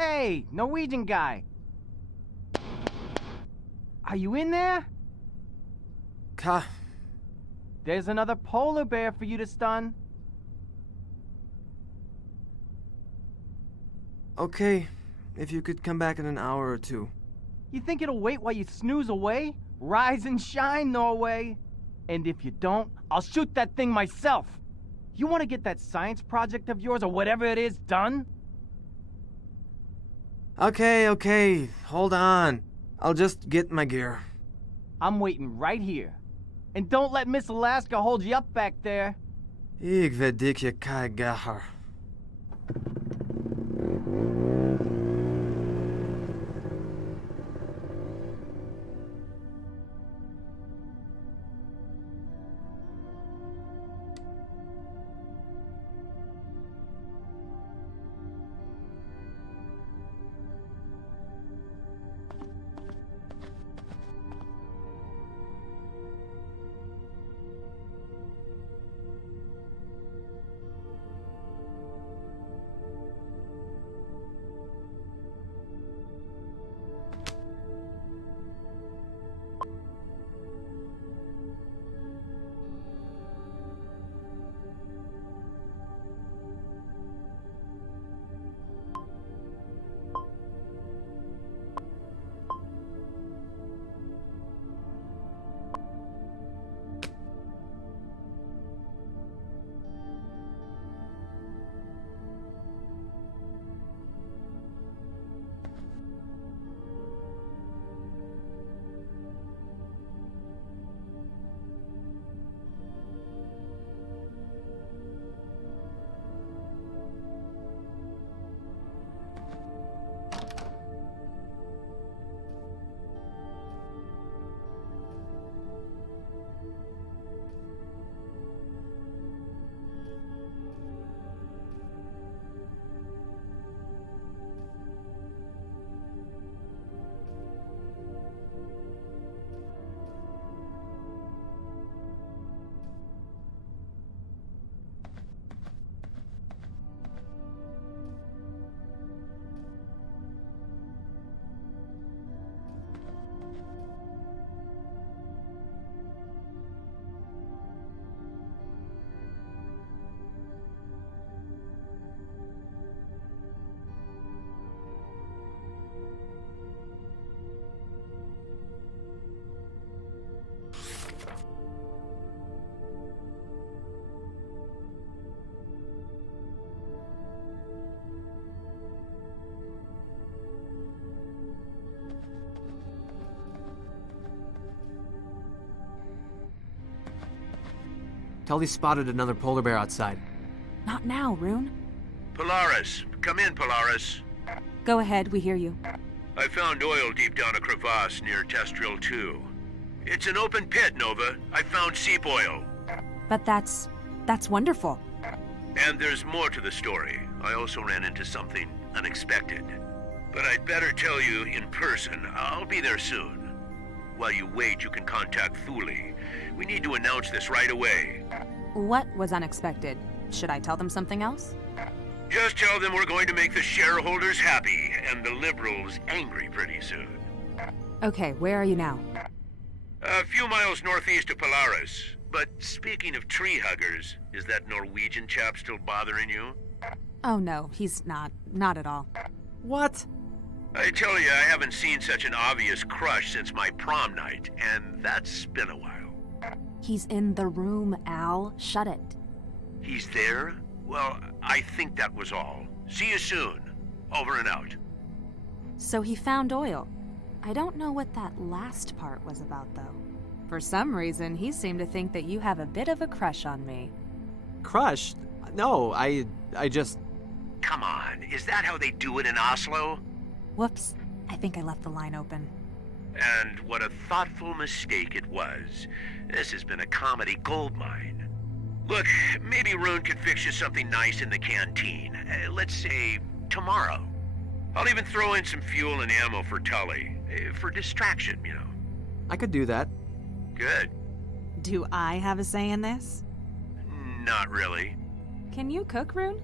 Hey, Norwegian guy. Are you in there? There's another polar bear for you to stun. Okay, if you could come back in an hour or two. You think it'll wait while you snooze away? Rise and shine, Norway. And if you don't, I'll shoot that thing myself. You want to get that science project of yours or whatever it is done? Okay, hold on. I'll just get my gear. I'm waiting right here. And don't let Miss Alaska hold you up back there. Ik weet dik je keigaar. Tully spotted another polar bear outside. Not now, Rune. Polaris. Come in, Polaris. Go ahead, we hear you. I found oil deep down a crevasse near Test Drill 2. It's an open pit, Nova. I found seep oil. But that's wonderful. And there's more to the story. I also ran into something unexpected. But I'd better tell you in person. I'll be there soon. While you wait, you can contact Thule. We need to announce this right away. What was unexpected? Should I tell them something else? Just tell them we're going to make the shareholders happy and the liberals angry pretty soon. Okay, where are you now? A few miles northeast of Polaris. But speaking of tree huggers, is that Norwegian chap still bothering you? Oh no, he's not. Not at all. What? I tell you, I haven't seen such an obvious crush since my prom night, and that's been a while. He's in the room, Al. Shut it. He's there? Well, I think that was all. See you soon. Over and out. So he found oil. I don't know what that last part was about, though. For some reason, he seemed to think that you have a bit of a crush on me. Crush? No, I just... Come on, is that how they do it in Oslo? Whoops, I think I left the line open. And what a thoughtful mistake it was. This has been a comedy goldmine. Look, maybe Rune could fix you something nice in the canteen. Let's say tomorrow. I'll even throw in some fuel and ammo for Tully. For distraction, you know. I could do that. Good. Do I have a say in this? Not really. Can you cook, Rune?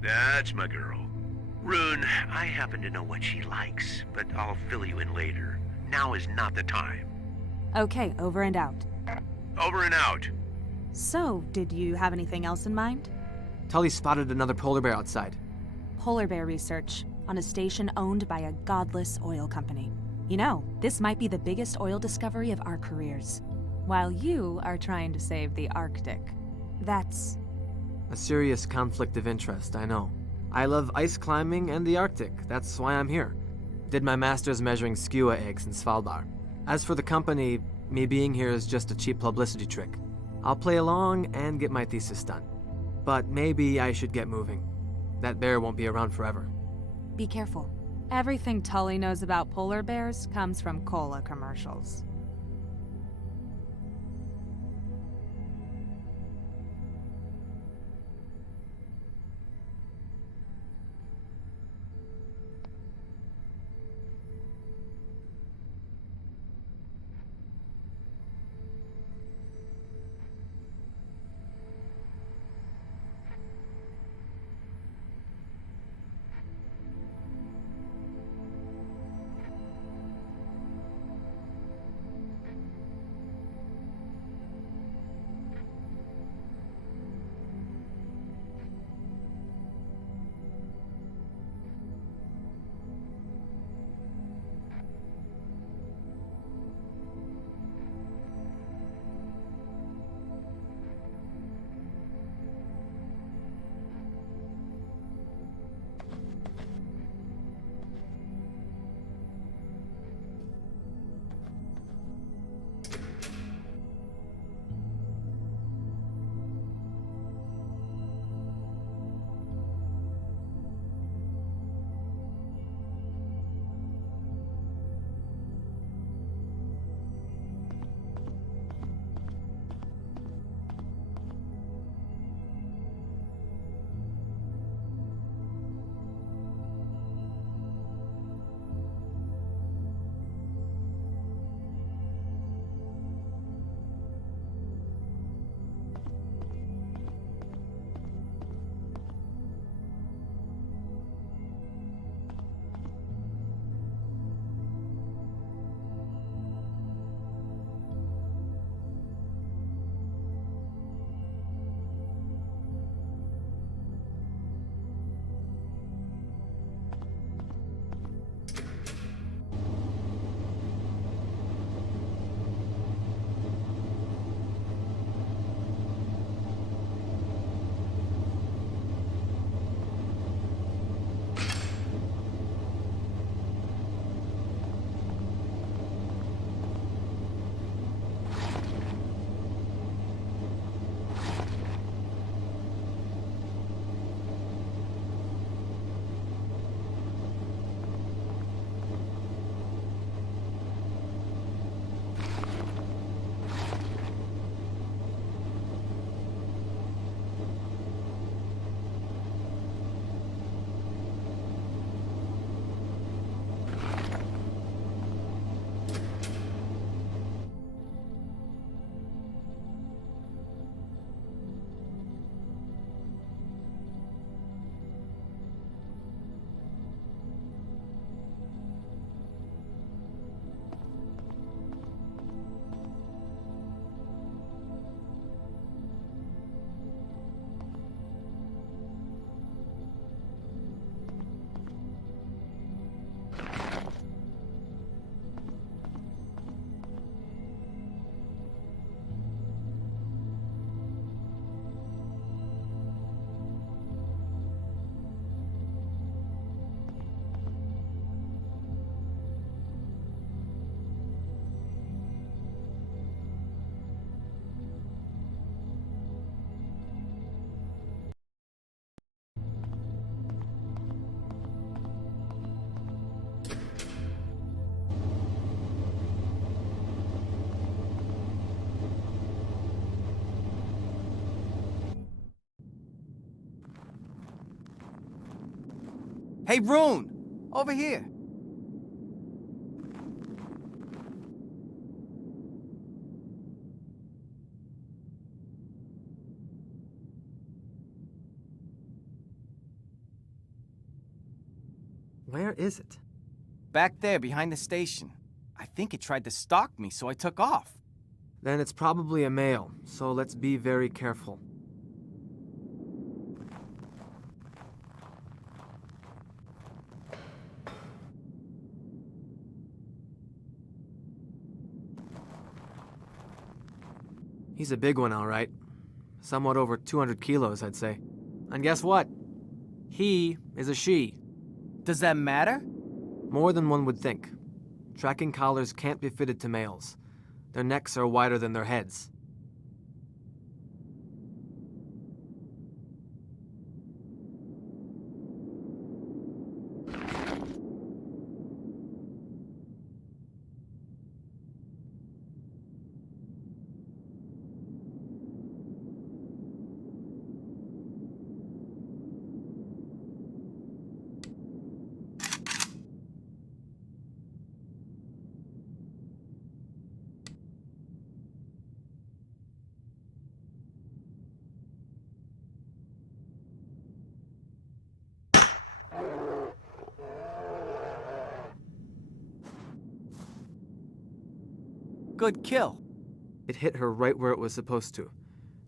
That's my girl. Rune, I happen to know what she likes, but I'll fill you in later. Now is not the time. Okay, over and out. Over and out. So, did you have anything else in mind? Tully spotted another polar bear outside. Polar bear research on a station owned by a godless oil company. You know, this might be the biggest oil discovery of our careers. While you are trying to save the Arctic. That's... A serious conflict of interest, I know. I love ice climbing and the Arctic. That's why I'm here. Did my master's measuring skua eggs in Svalbard. As for the company, me being here is just a cheap publicity trick. I'll play along and get my thesis done. But maybe I should get moving. That bear won't be around forever. Be careful. Everything Tully knows about polar bears comes from cola commercials. Hey, Rune! Over here. Where is it? Back there, behind the station. I think it tried to stalk me, so I took off. Then it's probably a male, so let's be very careful. He's a big one, all right. Somewhat over 200 kilos, I'd say. And guess what? He is a she. Does that matter? More than one would think. Tracking collars can't be fitted to males. Their necks are wider than their heads. Good kill. It hit her right where it was supposed to,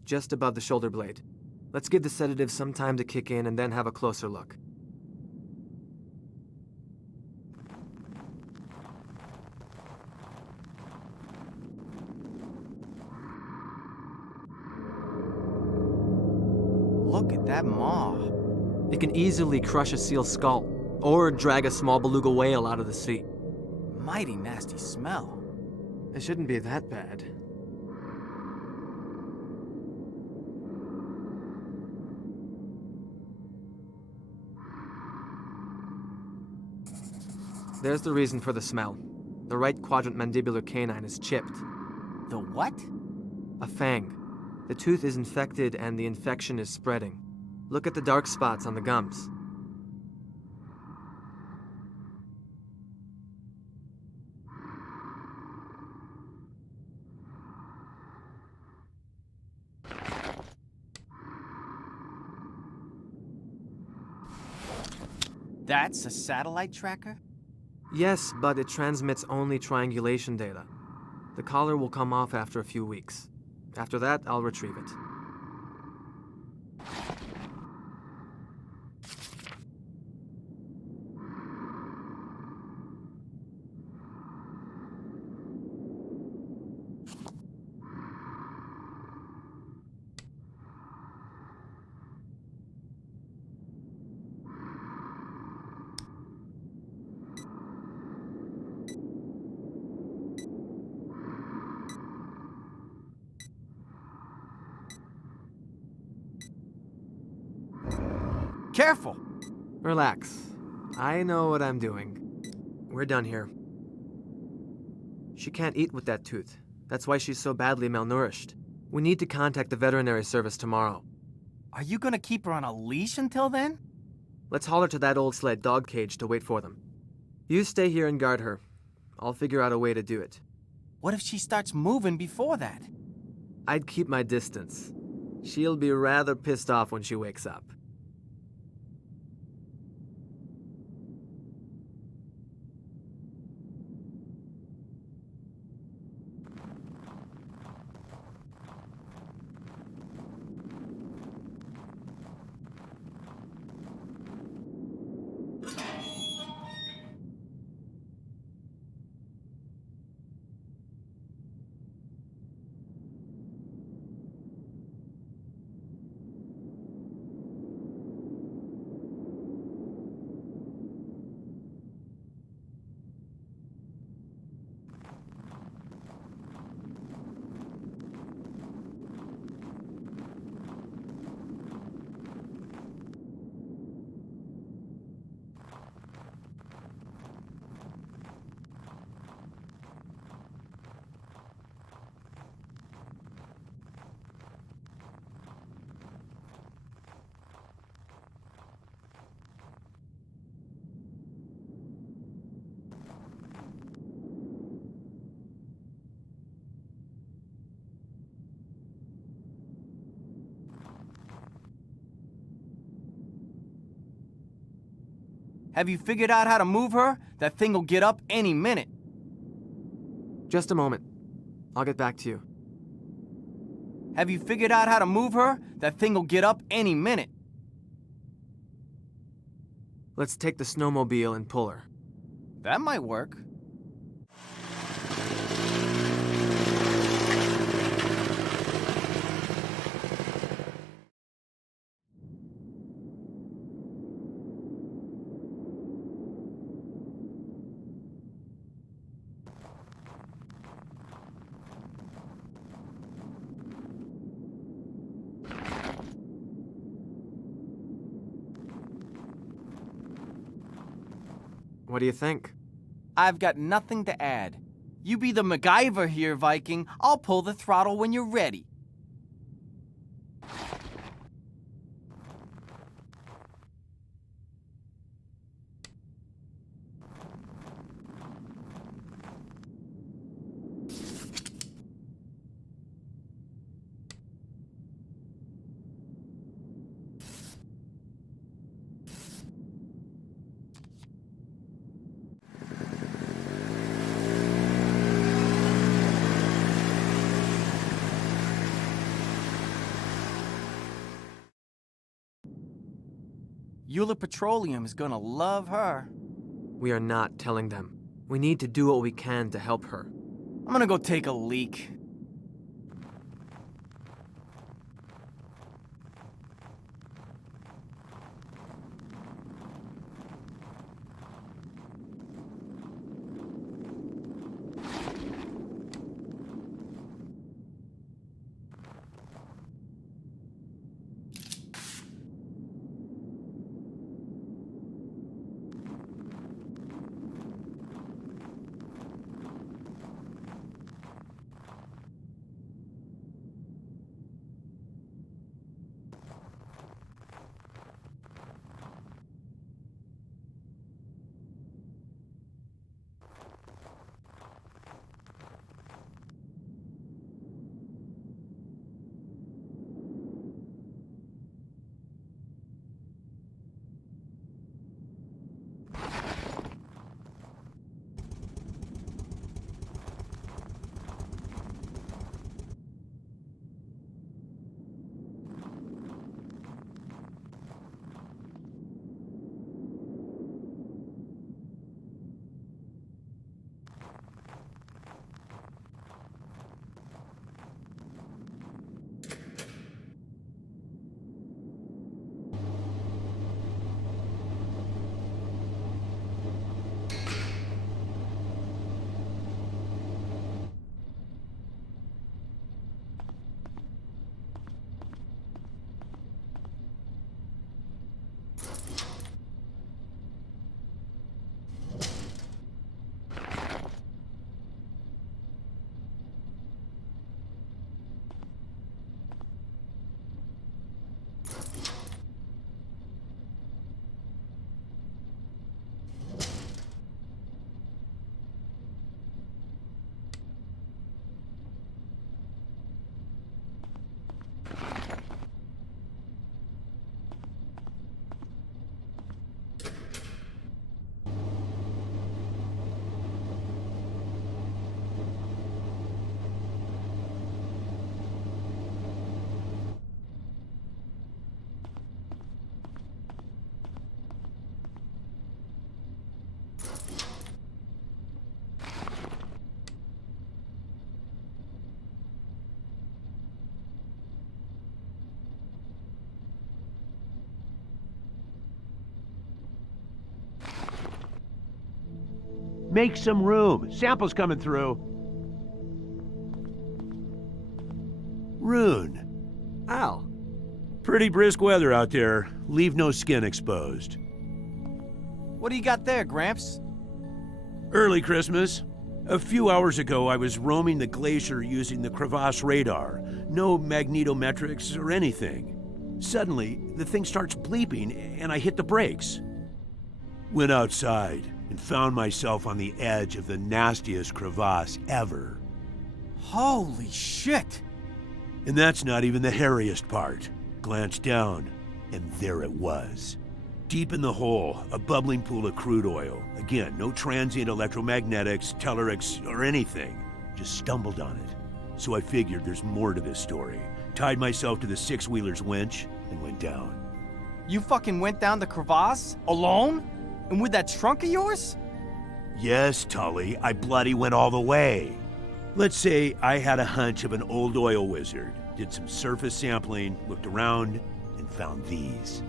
just above the shoulder blade. Let's give the sedative some time to kick in and then have a closer look. Look at that maw. It can easily crush a seal's skull, or drag a small beluga whale out of the sea. Mighty nasty smell. It shouldn't be that bad. There's the reason for the smell. The right quadrant mandibular canine is chipped. The what? A fang. The tooth is infected and the infection is spreading. Look at the dark spots on the gums. That's a satellite tracker? Yes, but it transmits only triangulation data. The collar will come off after a few weeks. After that, I'll retrieve it. Careful! Relax. I know what I'm doing. We're done here. She can't eat with that tooth. That's why she's so badly malnourished. We need to contact the veterinary service tomorrow. Are you gonna keep her on a leash until then? Let's haul her to that old sled dog cage to wait for them. You stay here and guard her. I'll figure out a way to do it. What if she starts moving before that? I'd keep my distance. She'll be rather pissed off when she wakes up. Have you figured out how to move her? That thing will get up any minute. Just a moment. I'll get back to you. Have you figured out how to move her? That thing will get up any minute. Let's take the snowmobile and pull her. That might work. What do you think? I've got nothing to add. You be the MacGyver here, Viking. I'll pull the throttle when you're ready. Euler Petroleum is gonna love her. We are not telling them. We need to do what we can to help her. I'm gonna go take a leak. Make some room. Samples coming through. Rune. Al. Pretty brisk weather out there. Leave no skin exposed. What do you got there, Gramps? Early Christmas. A few hours ago, I was roaming the glacier using the crevasse radar. No magnetometrics or anything. Suddenly, the thing starts bleeping and I hit the brakes. Went outside and found myself on the edge of the nastiest crevasse ever. Holy shit! And that's not even the hairiest part. Glanced down, and there it was. Deep in the hole, a bubbling pool of crude oil. Again, no transient electromagnetics, tellurics, or anything. Just stumbled on it. So I figured there's more to this story. Tied myself to the six-wheeler's winch and went down. You fucking went down the crevasse? Alone? And with that trunk of yours? Yes, Tully, I bloody went all the way. Let's say I had a hunch of an old oil wizard, did some surface sampling, looked around, and found these.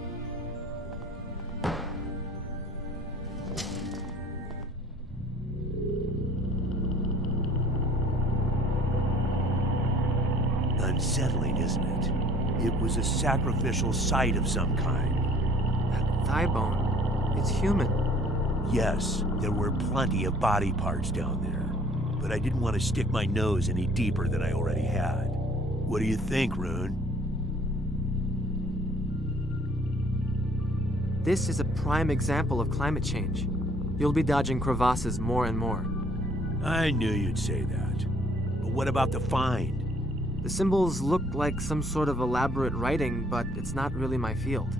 Unsettling, isn't it? It was a sacrificial site of some kind. That thigh bone. It's human. Yes, there were plenty of body parts down there, but I didn't want to stick my nose any deeper than I already had. What do you think, Rune? This is a prime example of climate change. You'll be dodging crevasses more and more. I knew you'd say that. But what about the find? The symbols look like some sort of elaborate writing, but it's not really my field.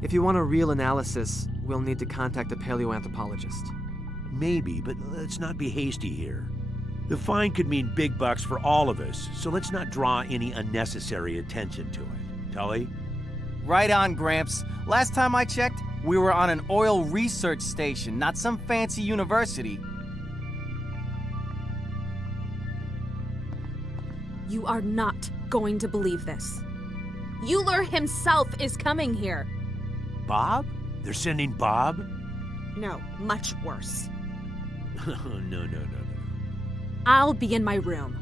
If you want a real analysis, we'll need to contact a paleoanthropologist. Maybe, but let's not be hasty here. The find could mean big bucks for all of us, so let's not draw any unnecessary attention to it. Tully? Right on, Gramps. Last time I checked, we were on an oil research station, not some fancy university. You are not going to believe this. Euler himself is coming here. Bob? They're sending Bob? No, much worse. No. I'll be in my room.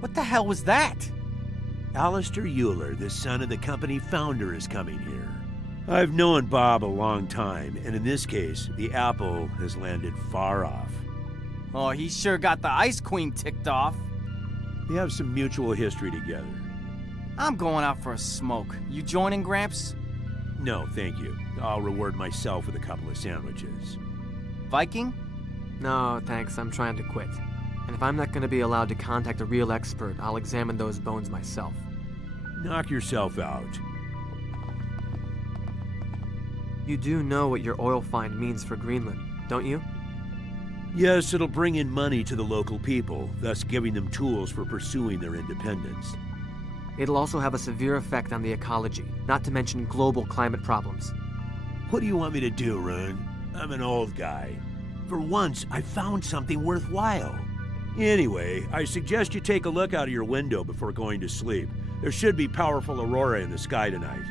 What the hell was that? Alistair Euler, the son of the company founder, is coming here. I've known Bob a long time, and in this case, the apple has landed far off. Oh, he sure got the Ice Queen ticked off. They have some mutual history together. I'm going out for a smoke. You joining, Gramps? No, thank you. I'll reward myself with a couple of sandwiches. Viking? No, thanks, I'm trying to quit. And if I'm not going to be allowed to contact a real expert, I'll examine those bones myself. Knock yourself out. You do know what your oil find means for Greenland, don't you? Yes, it'll bring in money to the local people, thus giving them tools for pursuing their independence. It'll also have a severe effect on the ecology, not to mention global climate problems. What do you want me to do, Rune? I'm an old guy. For once, I found something worthwhile. Anyway, I suggest you take a look out of your window before going to sleep. There should be powerful aurora in the sky tonight.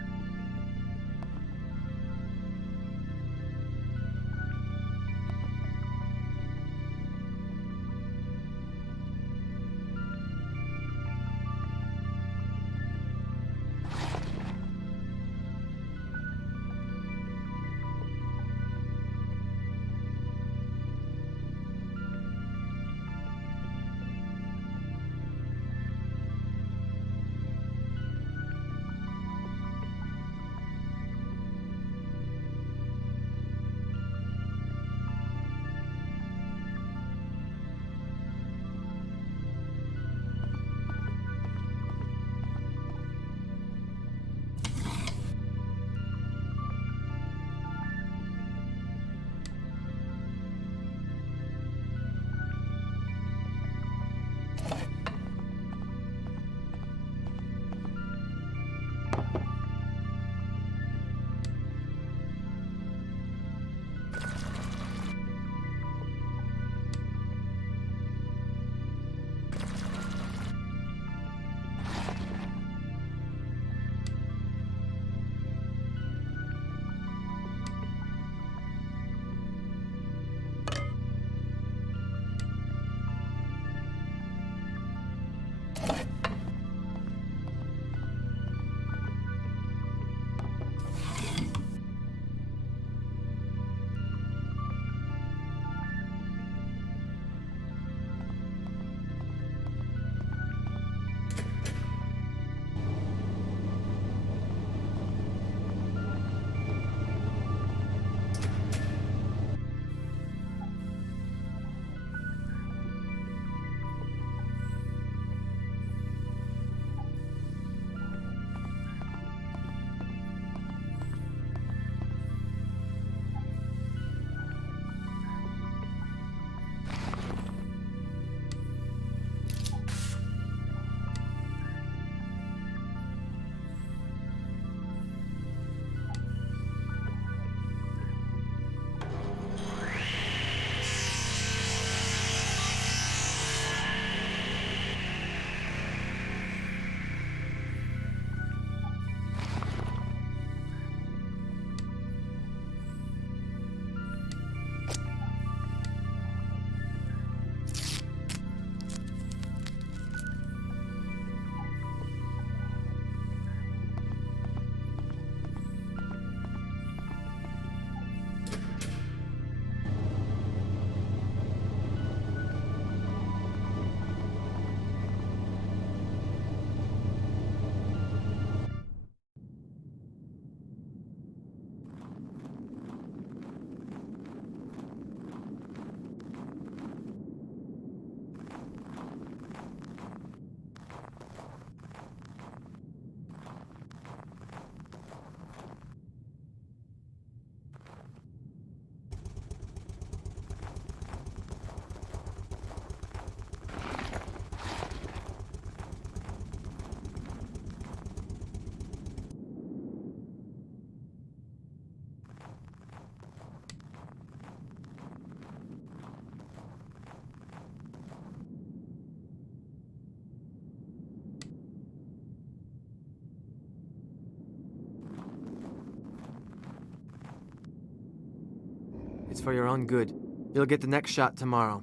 It's for your own good. You'll get the next shot tomorrow.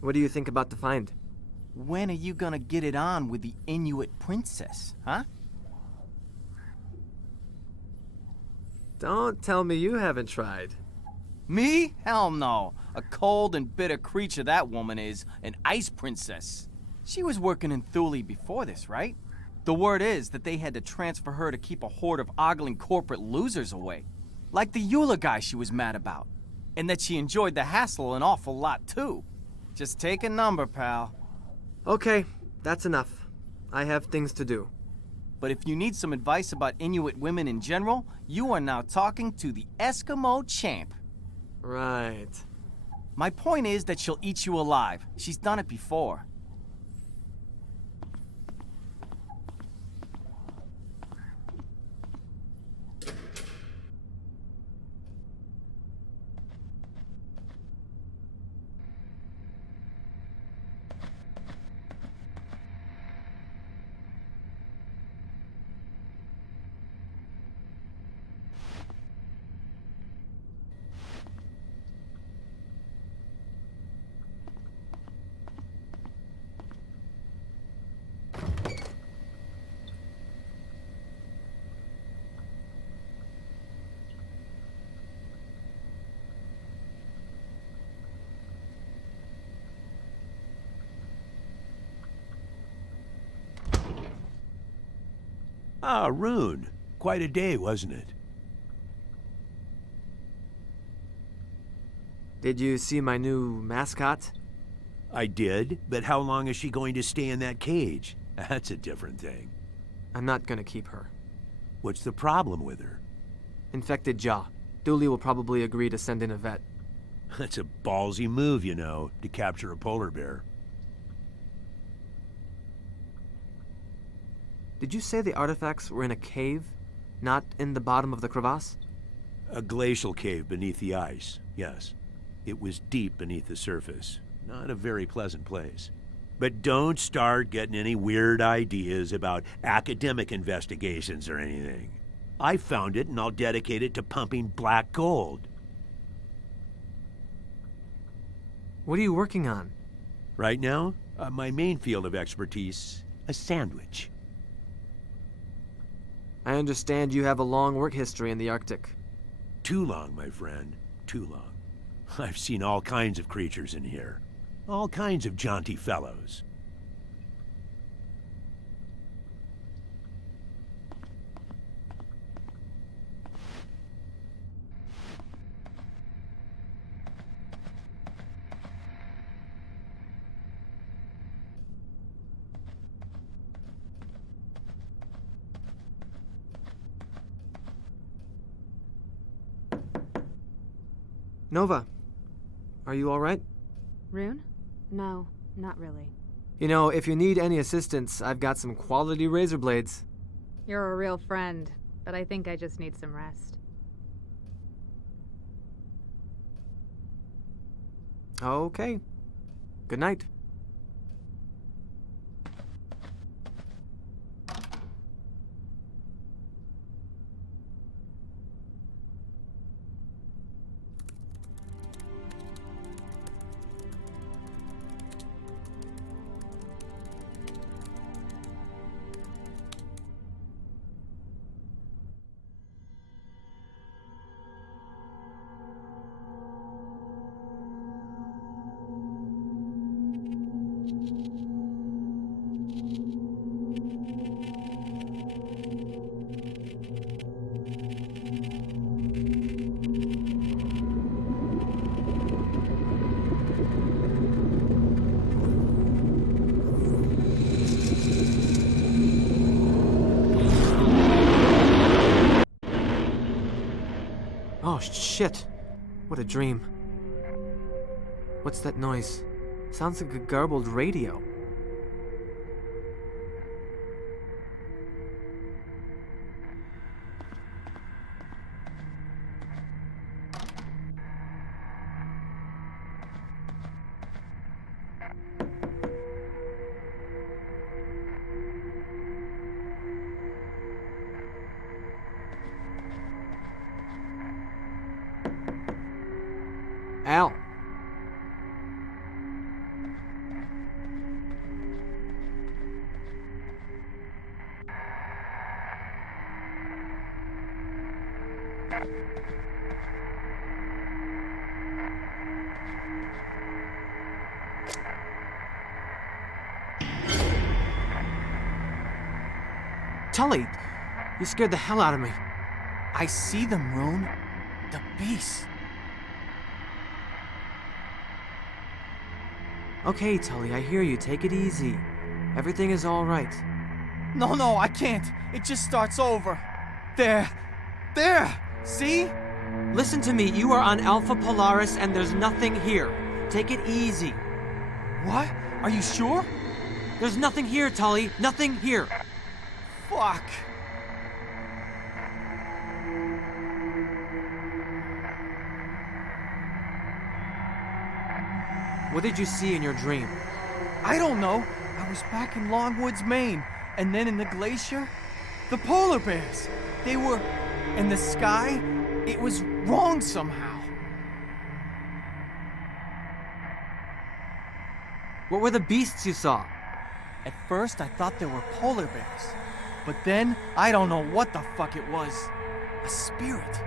What do you think about the find? When are you gonna get it on with the Inuit princess, huh? Don't tell me you haven't tried. Me? Hell no. A cold and bitter creature that woman is, an ice princess. She was working in Thule before this, right? The word is that they had to transfer her to keep a horde of ogling corporate losers away. Like the Eula guy she was mad about. And that she enjoyed the hassle an awful lot, too. Just take a number, pal. Okay, that's enough. I have things to do. But if you need some advice about Inuit women in general, you are now talking to the Eskimo champ. Right. My point is that she'll eat you alive. She's done it before. Ah, Rune. Quite a day, wasn't it? Did you see my new mascot? I did, but how long is she going to stay in that cage? That's a different thing. I'm not gonna keep her. What's the problem with her? Infected jaw. Dooley will probably agree to send in a vet. That's a ballsy move, you know, to capture a polar bear. Did you say the artifacts were in a cave? Not in the bottom of the crevasse? A glacial cave beneath the ice, yes. It was deep beneath the surface. Not a very pleasant place. But don't start getting any weird ideas about academic investigations or anything. I found it and I'll dedicate it to pumping black gold. What are you working on? Right now, my main field of expertise, a sandwich. I understand you have a long work history in the Arctic. Too long, my friend, too long. I've seen all kinds of creatures in here. All kinds of jaunty fellows. Nova, are you all right? Rune? No, not really. You know, if you need any assistance, I've got some quality razor blades. You're a real friend, but I think I just need some rest. Okay. Good night. shit. What a dream. What's that noise? Sounds like a garbled radio. Al. Tully, you scared the hell out of me. I see them, Rune. The beast. Okay, Tully, I hear you. Take it easy. Everything is all right. No, I can't. It just starts over. There. See? Listen to me. You are on Alpha Polaris and there's nothing here. Take it easy. What? Are you sure? There's nothing here, Tully. Nothing here. Fuck. What did you see in your dream? I don't know. I was back in Longwoods, Maine. And then in the glacier, the polar bears. They were in the sky. It was wrong somehow. What were the beasts you saw? At first, I thought they were polar bears. But then, I don't know what the fuck it was. A spirit.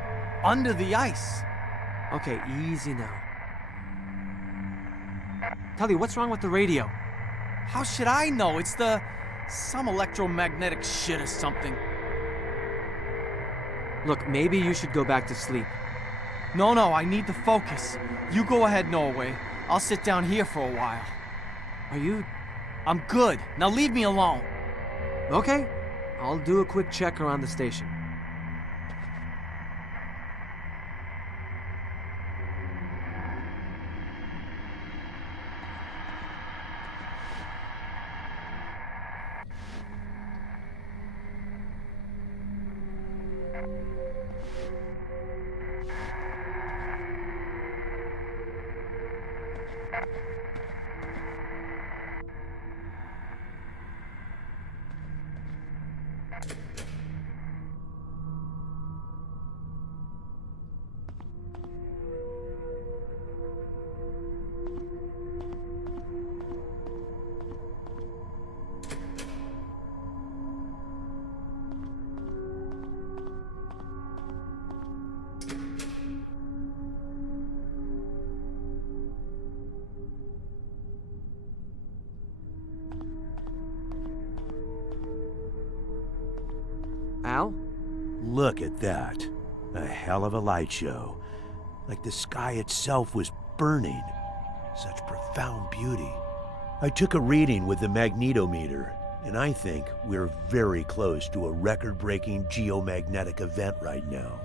Under the ice. Okay, easy now. Tully, what's wrong with the radio? How should I know? It's some electromagnetic shit or something. Look, maybe you should go back to sleep. No, I need to focus. You go ahead, Norway. I'll sit down here for a while. Are you... I'm good. Now leave me alone. Okay. I'll do a quick check around the station. Al? Look at that. A hell of a light show. Like the sky itself was burning. Such profound beauty. I took a reading with the magnetometer, and I think we're very close to a record-breaking geomagnetic event right now.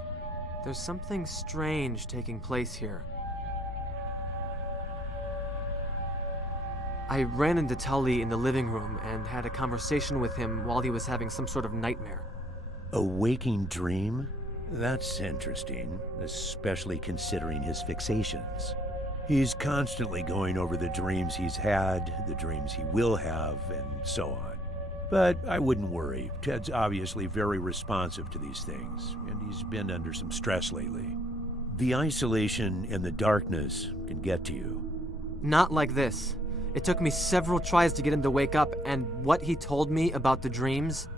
There's something strange taking place here. I ran into Tully in the living room and had a conversation with him while he was having some sort of nightmare. A waking dream? That's interesting, especially considering his fixations. He's constantly going over the dreams he's had, the dreams he will have, and so on. But I wouldn't worry. Ted's obviously very responsive to these things, and he's been under some stress lately. The isolation and the darkness can get to you. Not like this. It took me several tries to get him to wake up, and what he told me about the dreams...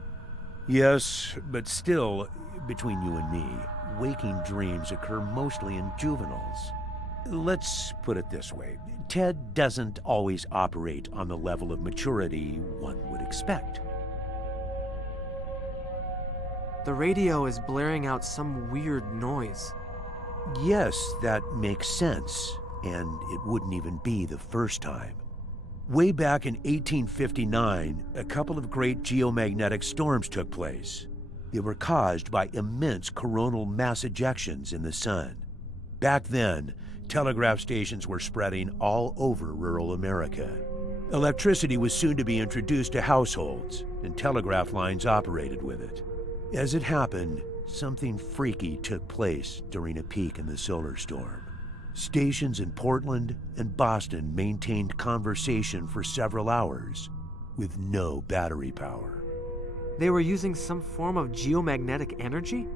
Yes, but still, between you and me, waking dreams occur mostly in juveniles. Let's put it this way. Ted doesn't always operate on the level of maturity one would expect. The radio is blaring out some weird noise. Yes, that makes sense, and it wouldn't even be the first time. Way back in 1859, a couple of great geomagnetic storms took place. They were caused by immense coronal mass ejections in the sun. Back then, telegraph stations were spreading all over rural America. Electricity was soon to be introduced to households, and telegraph lines operated with it. As it happened, something freaky took place during a peak in the solar storm. Stations in Portland and Boston maintained conversation for several hours with no battery power. They were using some form of geomagnetic energy?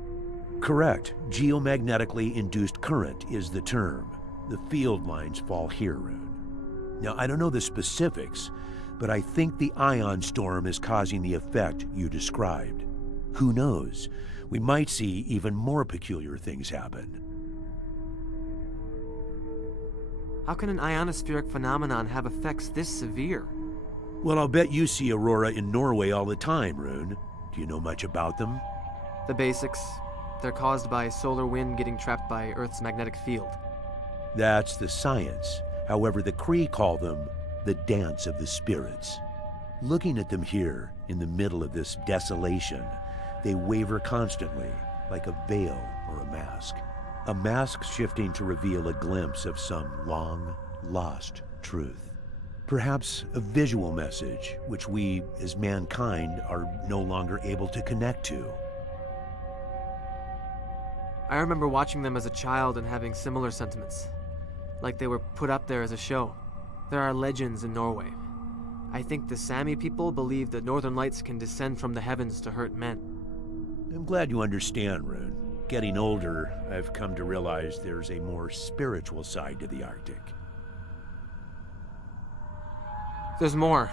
Correct. Geomagnetically induced current is the term. The field lines fall here, Rune. Now, I don't know the specifics, but I think the ion storm is causing the effect you described. Who knows? We might see even more peculiar things happen. How can an ionospheric phenomenon have effects this severe? Well, I'll bet you see aurora in Norway all the time, Rune. Do you know much about them? The basics. They're caused by solar wind getting trapped by Earth's magnetic field. That's the science. However, the Cree call them the dance of the spirits. Looking at them here, in the middle of this desolation, they waver constantly, like a veil or a mask. A mask shifting to reveal a glimpse of some long, lost truth. Perhaps a visual message which we, as mankind, are no longer able to connect to. I remember watching them as a child and having similar sentiments. Like they were put up there as a show. There are legends in Norway. I think the Sami people believe that northern lights can descend from the heavens to hurt men. I'm glad you understand, Rune. Getting older, I've come to realize there's a more spiritual side to the Arctic. There's more.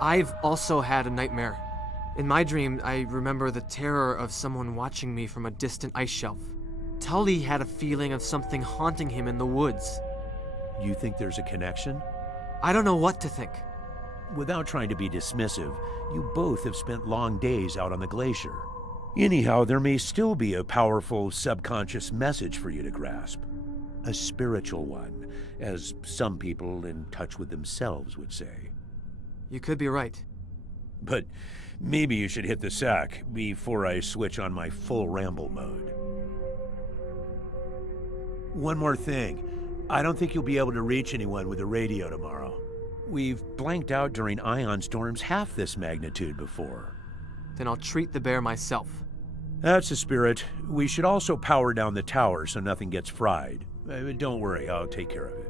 I've also had a nightmare. In my dream, I remember the terror of someone watching me from a distant ice shelf. Tully had a feeling of something haunting him in the woods. You think there's a connection? I don't know what to think. Without trying to be dismissive, you both have spent long days out on the glacier. Anyhow, there may still be a powerful subconscious message for you to grasp. A spiritual one, as some people in touch with themselves would say. You could be right. But maybe you should hit the sack before I switch on my full ramble mode. One more thing. I don't think you'll be able to reach anyone with a radio tomorrow. We've blanked out during ion storms half this magnitude before. Then I'll treat the bear myself. That's the spirit. We should also power down the tower so nothing gets fried. Don't worry, I'll take care of it.